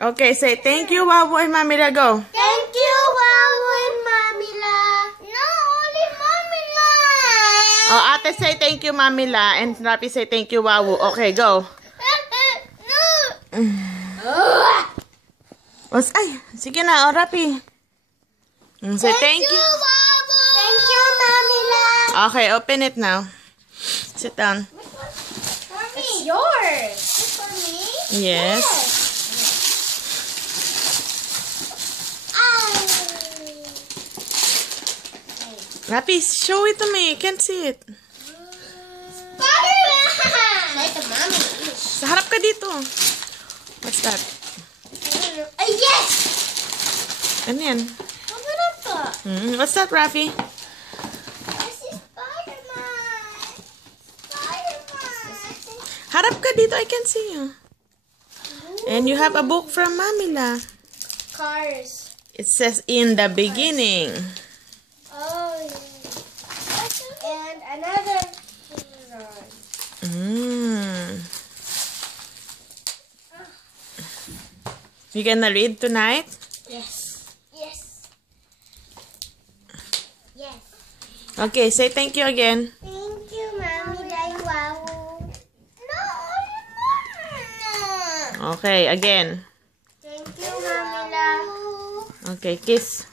Okay, say thank you, Wawu and Mamila. Go. Thank you, Wawu and Mamila. No, only Mamila. Oh, Ate say thank you, Mamila. And Rapi say thank you, Wawu. Okay, go. Ay, sige na, oh, Rapi. Say thank you. Wawu. Thank you, Mamila. Okay, open it now. Sit down. It's yours. It's for me? Yes. Rapi, show it to me. I can't see it. Spider-Man! Like the mommy. Sa harap ka dito. What's that? Yes! Ano yan? Open up the. What's that, Rafi? This is Spider-Man. Spider-Man. Harap ka dito. I can't see you. And you have a book from Mamila. Cars. It says in the beginning. Oh, yeah. And another. You gonna read tonight? Yes. Yes. Yes. Okay, say thank you again. Thank you, Mommy. Wow. No, only more. Okay, again. Thank you, Mommy. Okay, kiss.